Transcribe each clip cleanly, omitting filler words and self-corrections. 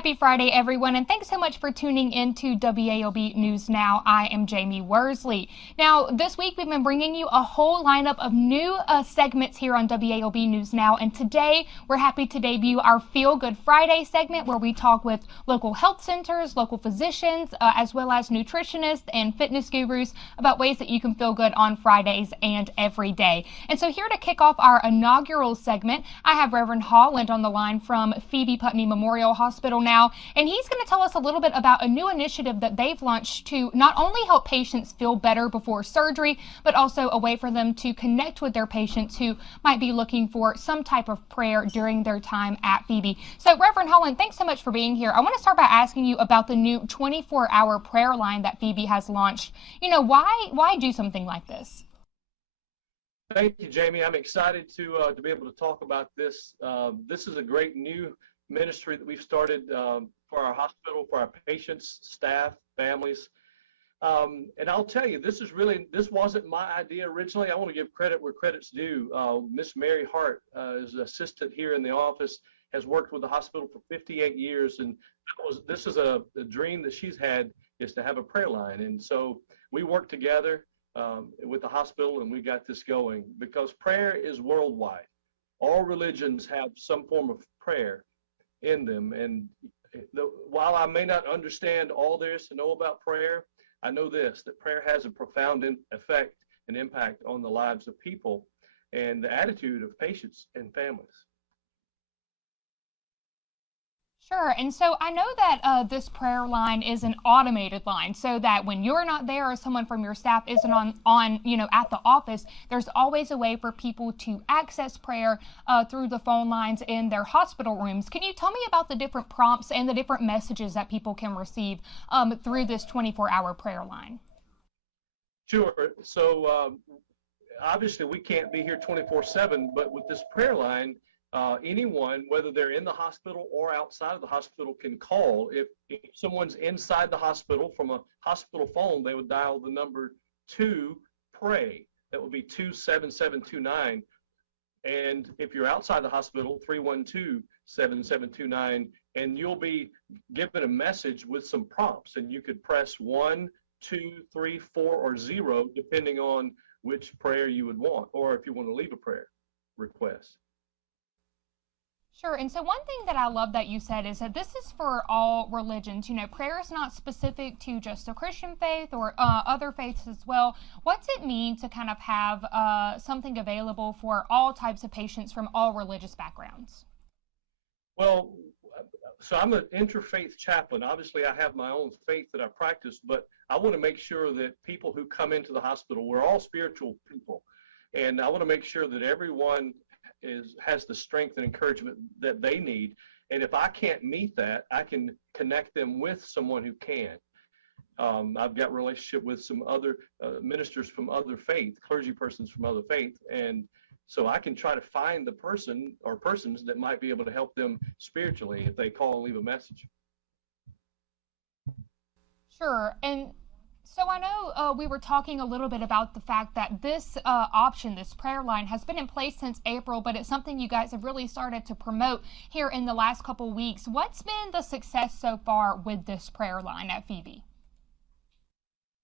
Happy Friday, everyone, and thanks so much for tuning in to WAOB News Now. I am Jamie Worsley. Now, this week we've been bringing you a whole lineup of new segments here on WAOB News Now, and today we're happy to debut our Feel Good Friday segment where we talk with local health centers, local physicians, as well as nutritionists and fitness gurus about ways that you can feel good on Fridays and every day. And so here to kick off our inaugural segment, I have Reverend Holland on the line from Phoebe Memorial Hospital now, and he's going to tell us a little bit about a new initiative that they've launched to not only help patients feel better before surgery, but also a way for them to connect with their patients who might be looking for some type of prayer during their time at Phoebe. So, Reverend Holland, thanks so much for being here. I want to start by asking you about the new 24-hour prayer line that Phoebe has launched. You know, why do something like this? Thank you, Jamie. I'm excited to be able to talk about this. This is a great new ministry that we've started for our hospital, for our patients, staff, families. And I'll tell you, this wasn't my idea originally. I want to give credit where credit's due. Miss Mary Hart is an assistant here in the office, has worked with the hospital for 58 years. And this is a dream that she's had, is to have a prayer line. And so we worked together with the hospital, and we got this going because prayer is worldwide. All religions have some form of prayer in them, and while I may not understand all there is to know about prayer, I know this, that prayer has a profound effect and impact on the lives of people and the attitude of patients and families. Sure. And so I know that this prayer line is an automated line, so that when you're not there or someone from your staff isn't at the office, there's always a way for people to access prayer through the phone lines in their hospital rooms. Can you tell me about the different prompts and the different messages that people can receive through this 24-hour prayer line? Sure. So obviously we can't be here 24/7, but with this prayer line, anyone, whether they're in the hospital or outside of the hospital, can call. If someone's inside the hospital, from a hospital phone, they would dial the number 2-PRAY. That would be 27729. And if you're outside the hospital, 312-7729, and you'll be given a message with some prompts, and you could press 1, 2, 3, 4, or 0, depending on which prayer you would want, or if you want to leave a prayer request. Sure. And so one thing that I love that you said is that this is for all religions. You know, prayer is not specific to just the Christian faith or other faiths as well. What's it mean to kind of have something available for all types of patients from all religious backgrounds? Well, so I'm an interfaith chaplain. Obviously, I have my own faith that I practice, but I want to make sure that people who come into the hospital, we're all spiritual people, and I want to make sure that everyone has the strength and encouragement that they need. And if I can't meet that, I can connect them with someone who can. I've got a relationship with some other ministers from other faith, clergy persons from other faith, and so I can try to find the person or persons that might be able to help them spiritually if they call and leave a message. Sure. And so I know we were talking a little bit about the fact that this option, this prayer line, has been in place since April, but it's something you guys have really started to promote here in the last couple weeks. What's been the success so far with this prayer line at Phoebe?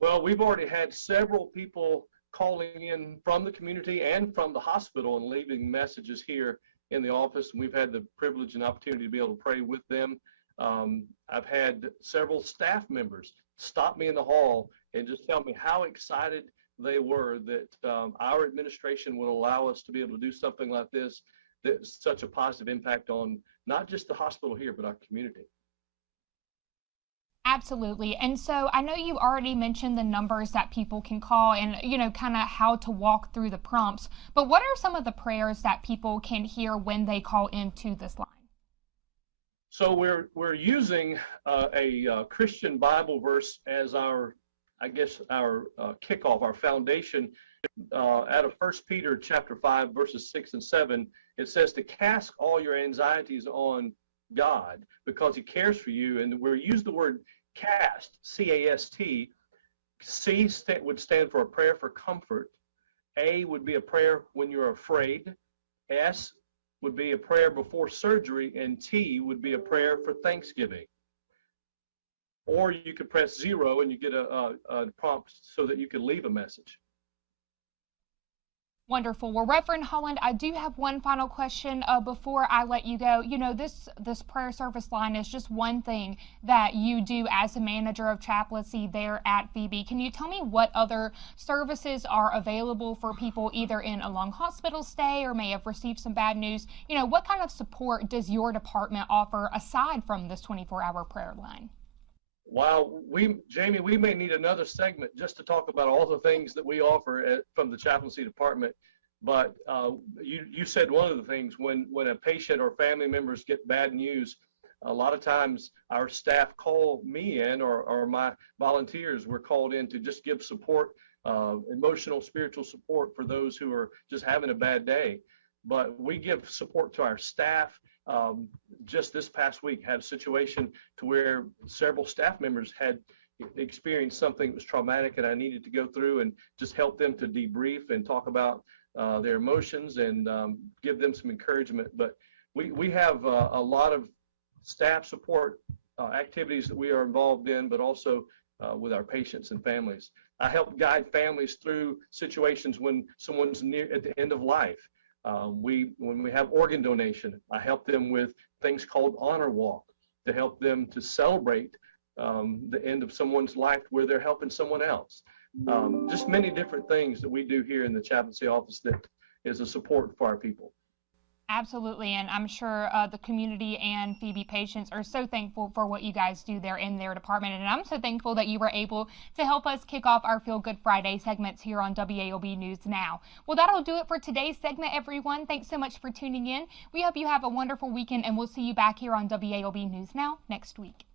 Well, we've already had several people calling in from the community and from the hospital and leaving messages here in the office, and we've had the privilege and opportunity to be able to pray with them. I've had several staff members stop me in the hall and just tell me how excited they were that our administration would allow us to be able to do something like this, that's such a positive impact on not just the hospital here, but our community. Absolutely. And so I know you already mentioned the numbers that people can call and, you know, kind of how to walk through the prompts. But what are some of the prayers that people can hear when they call into this line? So we're using a Christian Bible verse as our kickoff, our foundation. Out of 1 Peter chapter 5, verses 6 and 7, it says to cast all your anxieties on God because he cares for you. And we use the word cast, C-A-S-T. C would stand for a prayer for comfort. A would be a prayer when you're afraid. S would be a prayer before surgery, and T would be a prayer for Thanksgiving. Or you could press 0 and you get a prompt so that you could leave a message. Wonderful. Well, Reverend Holland, I do have one final question before I let you go. You know, this prayer service line is just one thing that you do as a manager of chaplaincy there at Phoebe. Can you tell me what other services are available for people either in a long hospital stay or may have received some bad news? You know, what kind of support does your department offer aside from this 24-hour prayer line? Wow, Jamie, we may need another segment just to talk about all the things that we offer from the chaplaincy department. But you said one of the things, when a patient or family members get bad news, a lot of times our staff call me in, or my volunteers were called in to just give support, emotional, spiritual support for those who are just having a bad day. But we give support to our staff. Just this past week had a situation to where several staff members had experienced something that was traumatic, and I needed to go through and just help them to debrief and talk about their emotions and give them some encouragement. But we have a lot of staff support activities that we are involved in, but also with our patients and families. I help guide families through situations when someone's near at the end of life. When we have organ donation, I help them with things called Honor Walk to help them to celebrate the end of someone's life where they're helping someone else. Just many different things that we do here in the chaplaincy office that is a support for our people. Absolutely, and I'm sure the community and Phoebe patients are so thankful for what you guys do there in their department, and I'm so thankful that you were able to help us kick off our Feel Good Friday segments here on WAOB News Now. Well, that'll do it for today's segment, everyone. Thanks so much for tuning in. We hope you have a wonderful weekend, and we'll see you back here on WAOB News Now next week.